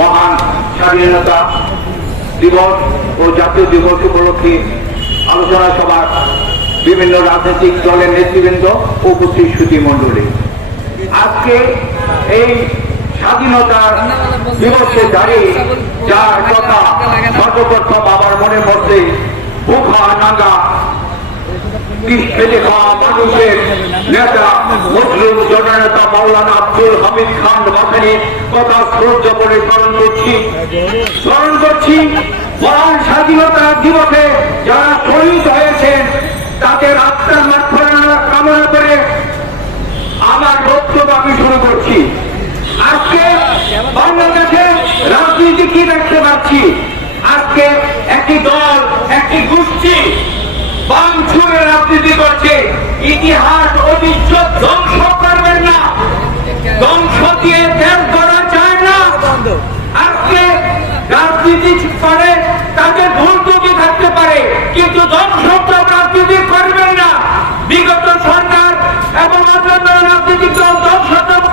মহান স্বাধীনতা দিবস ও জাতীয় দিবস উপলক্ষে আলোচনা সভা বিভিন্ন রাজনৈতিক দলের নেতৃবৃন্দ ও সুধী মণ্ডলী। আজকে এই স্বাধীনতার দিবসে দাঁড়িয়ে যার কথা সর্বপ্রথম আমার মনের মধ্যে বুখা নাগা নেতা মুসলিম জননেতা মাওলানা আব্দুল হামিদ খান মাথানির কথা সূর্য বলে স্মরণ করছি। স্মরণ করছি মহান স্বাধীনতা দিবসে যারা শহীদ হয়েছেন, তাদের আত্মার মাত্রা কামনা করে আমার বক্তব্য আমি শুরু করছি। আজকে বাংলাদেশে রাজনীতি কি দেখতে পাচ্ছি? আজকে একটি দল, একটি গোষ্ঠী বাম ছুড়ে রাজনীতি করছে। ইতিহাস, ঐতিহ্য ধ্বংস করবেন না ধ্বংস দিয়ে দেশ করা যায় না আজকে রাজনীতি করে তাদের ভুল ত্রুটি থাকতে পারে কিন্তু ধ্বংসপ্রাপ রাজনীতি করবেন না বিগত সরকার এবং অন্যান্য রাজনৈতিক দল ধ্বংসপ্রাপ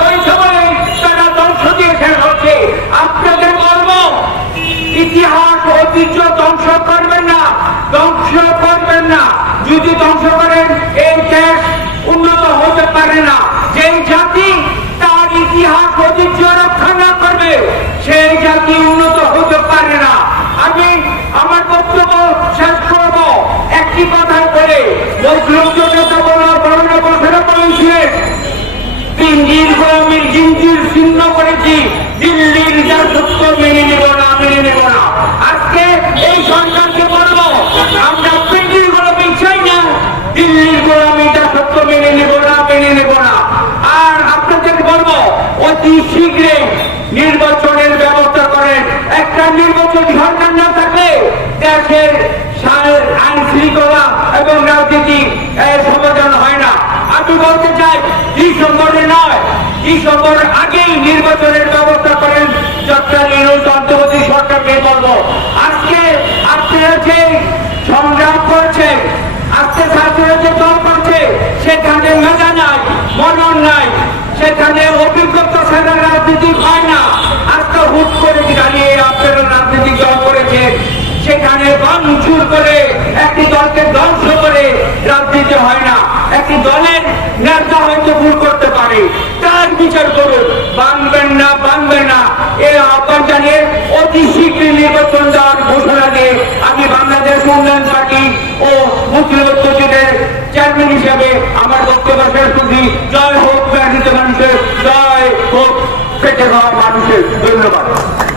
হয়েছে বলে তারা ধ্বংস দিয়ে শেষ হচ্ছে আপনাদের বলব ইতিহাস ঐতিহ্য ধ্বংস করবেন না ধ্বংস করবেন না যদি ধ্বংস করেন এই দেশ উন্নত হতে পারে যেই জাতি তার ইতিহাস ঐতিহ্য রক্ষা না করবে, সেই জাতি উন্নত হতে পারে না। আমি আমার বক্তব্য শেষ করব। একটি কথা ছিন্ন করেছি, দিল্লির যা সত্য মেনে নেব না, মেনে নেব না। আজকে এই বলব আমরা দিল্লির গোলামি চাই না দিল্লির গোলামি যা সত্য মেনে নেব না মেনে নেব না আর আপনাদের বলব অতি শীঘ্রই নির্বাচনের ব্যবস্থা করেন। একটা নির্বাচন সরকার না থাকলে দেশের আইন শৃঙ্খলা এবং রাজনীতি সমাধান হয় না। আমি বলতে চাই, ডিসেম্বরে নয়, ডিসেম্বর আগেই নির্বাচনের ব্যবস্থা করেন ডক্টর ইনুস অন্তর্বর্তী সরকারকে বলব আজকে আপনারা যে সংগ্রাম করছে আজকে ছাত্ররা যে দল করছে সেখানে মেধা নাই মনন নাই সেখানে অভিজ্ঞতা ছাড়া রাজনীতি হয় না আজকে হুট করে দাঁড়িয়ে আপনারা রাজনীতিক দল করেছেন সেখানে ভাঙচুর করে, একটি দলকে ধ্বংস করে রাজনীতি হয় না। একটি দলের নেতা হয়তো ভুল করতে পারে। তার বিচার করুন। বানবেন না বানবেন না। এই আহ্বান জানিয়ে অতি শীঘ্রই নির্বাচন দেওয়ার ঘোষণা দিয়ে আমি বাংলাদেশ উন্নয়ন পার্টি ও মুসলিম ঐক্যজোটের চেয়ারম্যান হিসেবে আমার বক্তব্য শেষ করছি। জয় হোক ব্যাধিত মানুষের। জয় হোক, পেটে খাওয়া মানুষের। ধন্যবাদ।